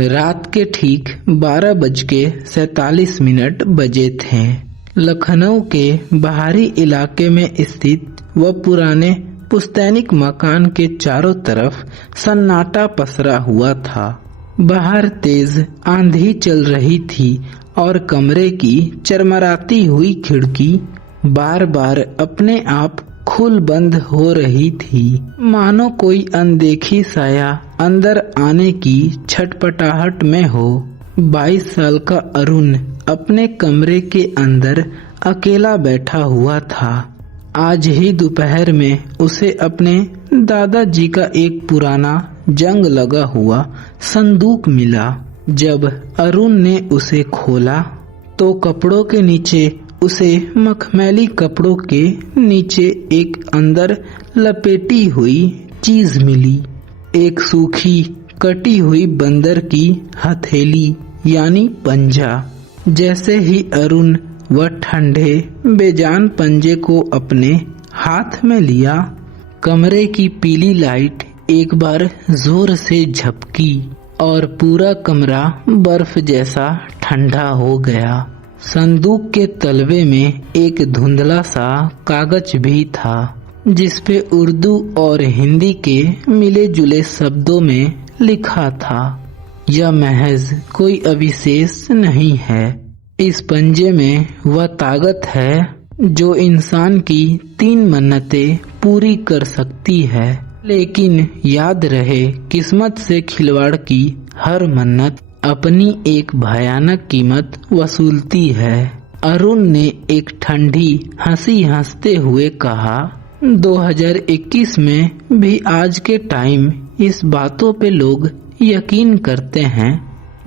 रात के ठीक 12:47 बजे थे। लखनऊ के बाहरी इलाके में स्थित वह पुराने पुस्तैनिक मकान के चारों तरफ सन्नाटा पसरा हुआ था। बाहर तेज आंधी चल रही थी और कमरे की चरमराती हुई खिड़की बार बार अपने आप खुल बंद हो रही थी, मानो कोई अनदेखी साया अंदर आने की छटपटाहट में हो। 22 साल का अरुण अपने कमरे के अंदर अकेला बैठा हुआ था। आज ही दोपहर में उसे अपने दादाजी का एक पुराना जंग लगा हुआ संदूक मिला। जब अरुण ने उसे खोला तो कपड़ों के नीचे उसे मखमली कपड़ों के नीचे एक अंदर लपेटी हुई चीज मिली। एक सूखी कटी हुई बंदर की हथेली यानी पंजा। जैसे ही अरुण वह ठंडे बेजान पंजे को अपने हाथ में लिया, कमरे की पीली लाइट एक बार जोर से झपकी और पूरा कमरा बर्फ जैसा ठंडा हो गया। संदूक के तलवे में एक धुंधला सा कागज भी था, जिसपे उर्दू और हिंदी के मिले जुले शब्दों में लिखा था, यह महज कोई अविशेष नहीं है। इस पंजे में वह ताकत है जो इंसान की 3 मन्नतें पूरी कर सकती है। लेकिन याद रहे, किस्मत से खिलवाड़ की हर मन्नत अपनी एक भयानक कीमत वसूलती है। अरुण ने एक ठंडी हंसी हंसते हुए कहा, 2021 में भी आज के टाइम इस बातों पे लोग यकीन करते हैं।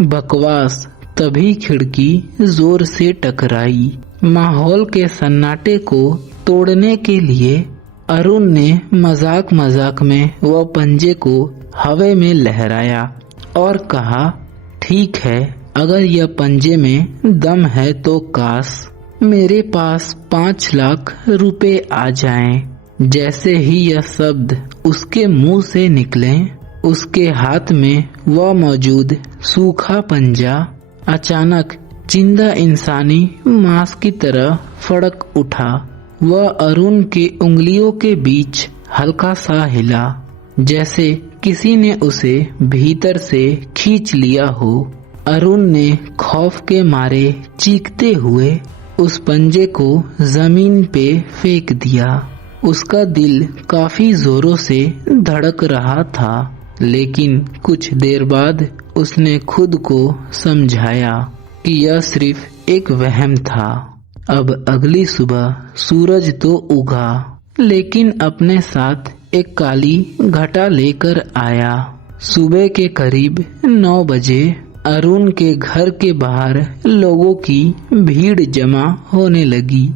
बकवास। तभी खिड़की जोर से टकराई। माहौल के सन्नाटे को तोड़ने के लिए अरुण ने मजाक मजाक में वह पंजे को हवा में लहराया और कहा, ठीक है, अगर यह पंजे में दम है तो काश मेरे पास 5 लाख रुपए आ जाएं। जैसे ही यह शब्द उसके मुंह से निकले, उसके हाथ में वह मौजूद सूखा पंजा अचानक जिंदा इंसानी मांस की तरह फड़क उठा। वह अरुण की उंगलियों के बीच हल्का सा हिला, जैसे किसी ने उसे भीतर से खींच लिया हो। अरुण ने खौफ के मारे चीखते हुए उस पंजे को जमीन पे फेंक दिया। उसका दिल काफी जोरों से धड़क रहा था, लेकिन कुछ देर बाद उसने खुद को समझाया कि यह सिर्फ एक वहम था। अब अगली सुबह सूरज तो उगा, लेकिन अपने साथ एक काली घटा लेकर आया। सुबह के करीब 9 बजे अरुण के घर के बाहर लोगों की भीड़ जमा होने लगी।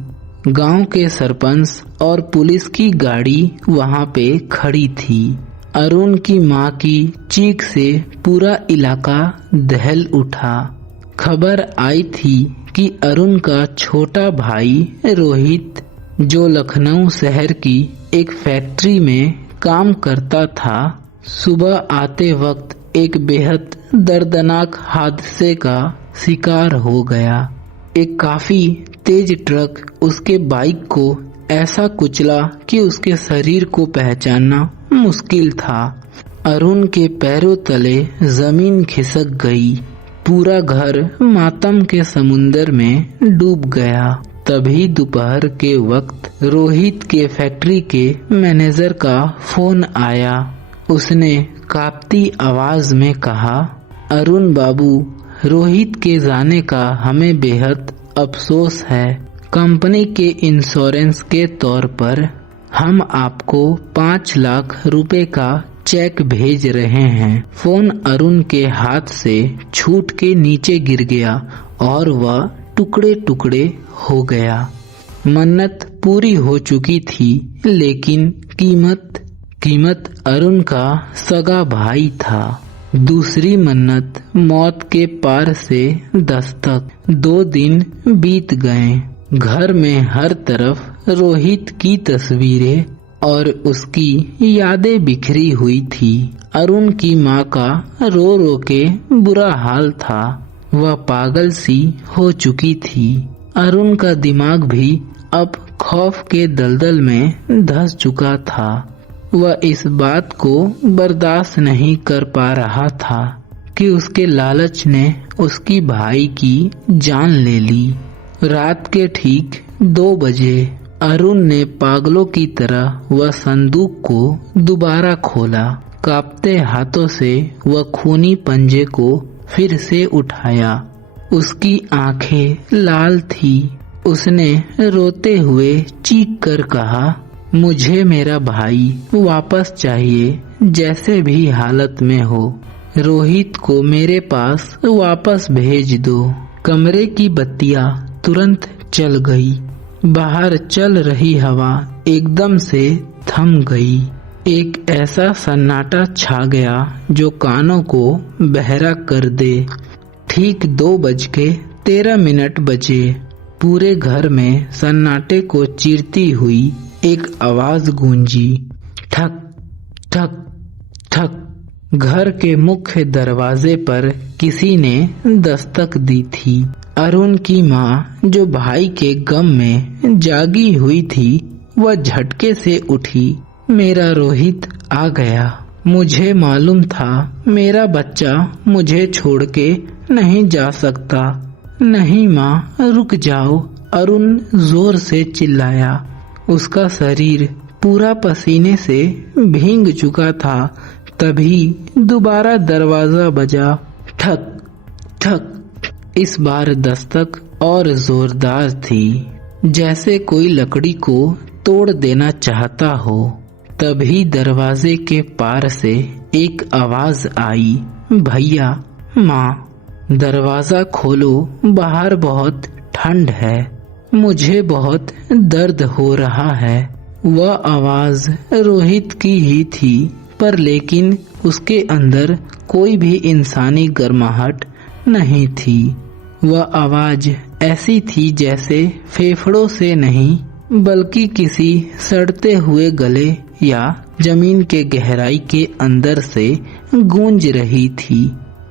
गांव के सरपंच और पुलिस की गाड़ी वहां पे खड़ी थी। अरुण की मां की चीख से पूरा इलाका दहल उठा। खबर आई थी कि अरुण का छोटा भाई रोहित, जो लखनऊ शहर की एक फैक्ट्री में काम करता था, सुबह आते वक्त एक बेहद दर्दनाक हादसे का शिकार हो गया। एक काफी तेज ट्रक उसके बाइक को ऐसा कुचला कि उसके शरीर को पहचानना मुश्किल था। अरुण के पैरों तले जमीन खिसक गई। पूरा घर मातम के समुंदर में डूब गया। तभी दोपहर के वक्त रोहित के फैक्ट्री के मैनेजर का फोन आया। उसने कांपती आवाज में कहा, अरुण बाबू, रोहित के जाने का हमें बेहद अफसोस है। कंपनी के इंश्योरेंस के तौर पर हम आपको 5 लाख रुपए का चेक भेज रहे हैं। फोन अरुण के हाथ से छूट के नीचे गिर गया और वह टुकड़े टुकड़े हो गया। मन्नत पूरी हो चुकी थी, लेकिन कीमत अरुण का सगा भाई था। दूसरी मन्नत मौत के पार से दस्तक। 2 दिन बीत गए। घर में हर तरफ रोहित की तस्वीरें और उसकी यादें बिखरी हुई थी। अरुण की माँ का रो रो के बुरा हाल था। वह पागल सी हो चुकी थी। अरुण का दिमाग भी अब खौफ के दलदल में धंस चुका था। वह इस बात को बर्दाश्त नहीं कर पा रहा था कि उसके लालच ने उसकी भाई की जान ले ली। रात के ठीक 2 बजे अरुण ने पागलों की तरह वह संदूक को दोबारा खोला। कांपते हाथों से वह खूनी पंजे को फिर से उठाया। उसकी आंखें लाल थी। उसने रोते हुए चीख कर कहा, मुझे मेरा भाई वापस चाहिए, जैसे भी हालत में हो। रोहित को मेरे पास वापस भेज दो। कमरे की बत्तियां तुरंत चल गई। बाहर चल रही हवा एकदम से थम गई। एक ऐसा सन्नाटा छा गया जो कानों को बहरा कर दे। ठीक 2:13 बजे पूरे घर में सन्नाटे को चीरती हुई एक आवाज गूंजी, ठक ठक ठक। घर के मुख्य दरवाजे पर किसी ने दस्तक दी थी। अरुण की माँ, जो भाई के गम में जागी हुई थी, वह झटके से उठी। मेरा रोहित आ गया। मुझे मालूम था मेरा बच्चा मुझे छोड़ के नहीं जा सकता। नहीं माँ, रुक जाओ, अरुण जोर से चिल्लाया। उसका शरीर पूरा पसीने से भीग चुका था। तभी दोबारा दरवाजा बजा, ठक ठक। इस बार दस्तक और जोरदार थी, जैसे कोई लकड़ी को तोड़ देना चाहता हो। तभी दरवाजे के पार से एक आवाज आई, भैया, माँ, दरवाजा खोलो, बाहर बहुत ठंड है, मुझे बहुत दर्द हो रहा है। वह आवाज रोहित की ही थी, पर लेकिन उसके अंदर कोई भी इंसानी गर्माहट नहीं थी। वह आवाज ऐसी थी जैसे फेफड़ों से नहीं, बल्कि किसी सड़ते हुए गले या जमीन के गहराई के अंदर से गूंज रही थी।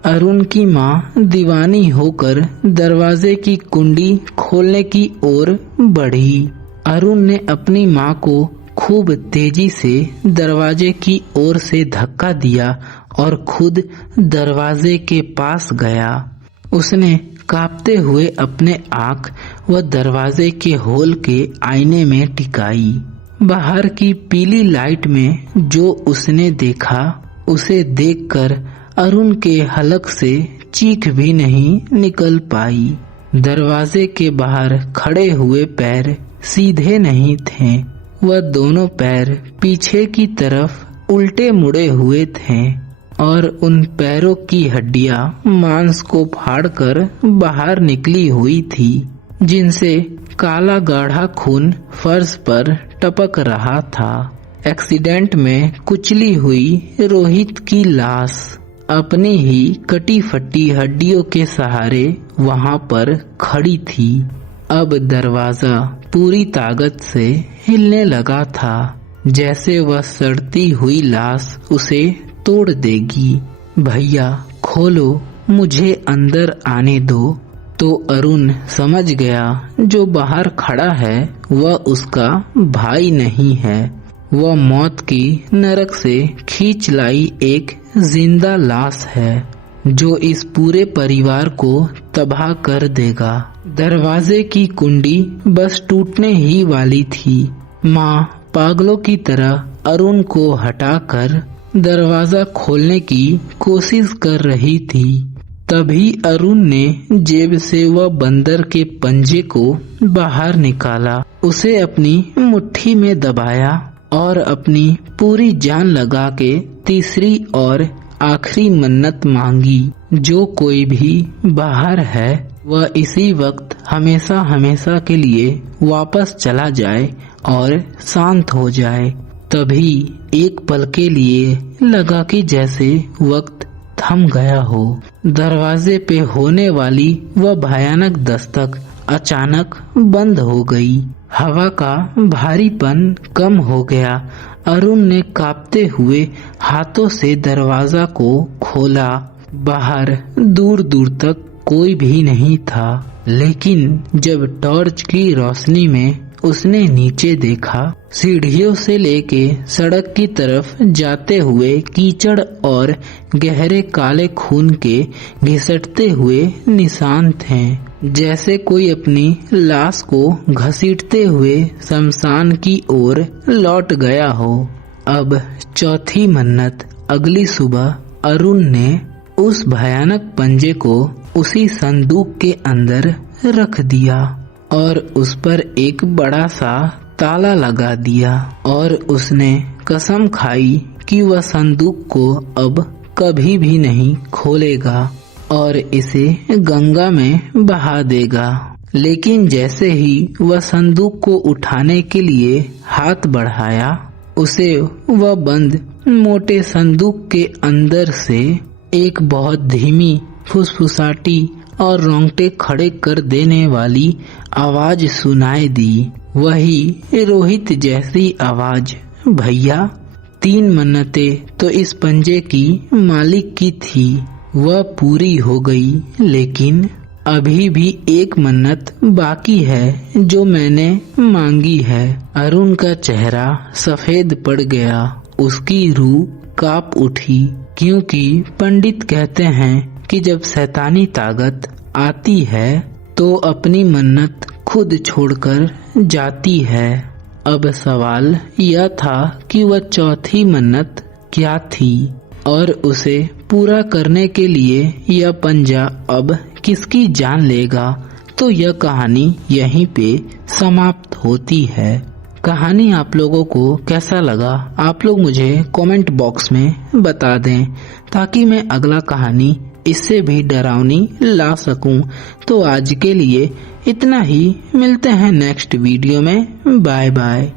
अरुण की माँ दीवानी होकर दरवाजे की कुंडी खोलने की ओर बढ़ी। अरुण ने अपनी माँ को खूब तेजी से दरवाजे की ओर से धक्का दिया और खुद दरवाजे के पास गया। उसने कांपते हुए अपने आँख व दरवाजे के होल के आईने में टिकाई। बाहर की पीली लाइट में जो उसने देखा, उसे देखकर अरुण के हलक से चीख भी नहीं निकल पाई। दरवाजे के बाहर खड़े हुए पैर सीधे नहीं थे। वह दोनों पैर पीछे की तरफ उल्टे मुड़े हुए थे और उन पैरों की हड्डियां मांस को फाड़कर बाहर निकली हुई थी, जिनसे काला गाढ़ा खून फर्श पर टपक रहा था। एक्सीडेंट में कुचली हुई रोहित की लाश अपनी ही कटी फटी हड्डियों के सहारे वहां पर खड़ी थी। अब दरवाजा पूरी ताकत से हिलने लगा था, जैसे वह सड़ती हुई लाश उसे तोड़ देगी। भैया खोलो, मुझे अंदर आने दो। तो अरुण समझ गया जो बाहर खड़ा है वह उसका भाई नहीं है। वह मौत की नरक से खींच लाई एक जिंदा लाश है, जो इस पूरे परिवार को तबाह कर देगा। दरवाजे की कुंडी बस टूटने ही वाली थी। माँ पागलों की तरह अरुण को हटाकर दरवाजा खोलने की कोशिश कर रही थी। तभी अरुण ने जेब से वह बंदर के पंजे को बाहर निकाला, उसे अपनी मुट्ठी में दबाया और अपनी पूरी जान लगा के तीसरी और आखिरी मन्नत मांगी। जो कोई भी बाहर है वह इसी वक्त हमेशा हमेशा के लिए वापस चला जाए और शांत हो जाए। तभी एक पल के लिए लगा कि जैसे वक्त थम गया हो। दरवाजे पे होने वाली वह भयानक दस्तक अचानक बंद हो गई। हवा का भारीपन कम हो गया। अरुण ने कांपते हुए हाथों से दरवाजा को खोला। बाहर दूर दूर तक कोई भी नहीं था, लेकिन जब टॉर्च की रोशनी में उसने नीचे देखा, सीढ़ियों से लेके सड़क की तरफ जाते हुए कीचड़ और गहरे काले खून के घिसटते हुए निशान थे, जैसे कोई अपनी लाश को घसीटते हुए शमशान की ओर लौट गया हो। अब चौथी मन्नत। अगली सुबह अरुण ने उस भयानक पंजे को उसी संदूक के अंदर रख दिया और उस पर एक बड़ा सा ताला लगा दिया और उसने कसम खाई कि वह संदूक को अब कभी भी नहीं खोलेगा और इसे गंगा में बहा देगा। लेकिन जैसे ही वह संदूक को उठाने के लिए हाथ बढ़ाया, उसे वह बंद मोटे संदूक के अंदर से एक बहुत धीमी, फुसफुसाती और रोंगटे खड़े कर देने वाली आवाज सुनाई दी। वही रोहित जैसी आवाज। भैया, 3 मन्नतें तो इस पंजे की मालिक की थी, वह पूरी हो गई, लेकिन अभी भी एक मन्नत बाकी है जो मैंने मांगी है। अरुण का चेहरा सफेद पड़ गया। उसकी रूह कांप उठी, क्योंकि पंडित कहते हैं कि जब शैतानी ताकत आती है तो अपनी मन्नत खुद छोड़कर जाती है। अब सवाल यह था कि वह चौथी मन्नत क्या थी और उसे पूरा करने के लिए यह पंजा अब किसकी जान लेगा। तो यह कहानी यहीं पे समाप्त होती है। कहानी आप लोगों को कैसा लगा, आप लोग मुझे कमेंट बॉक्स में बता दें, ताकि मैं अगला कहानी इससे भी डरावनी ला सकूं। तो आज के लिए इतना ही। मिलते हैं नेक्स्ट वीडियो में। Bye bye.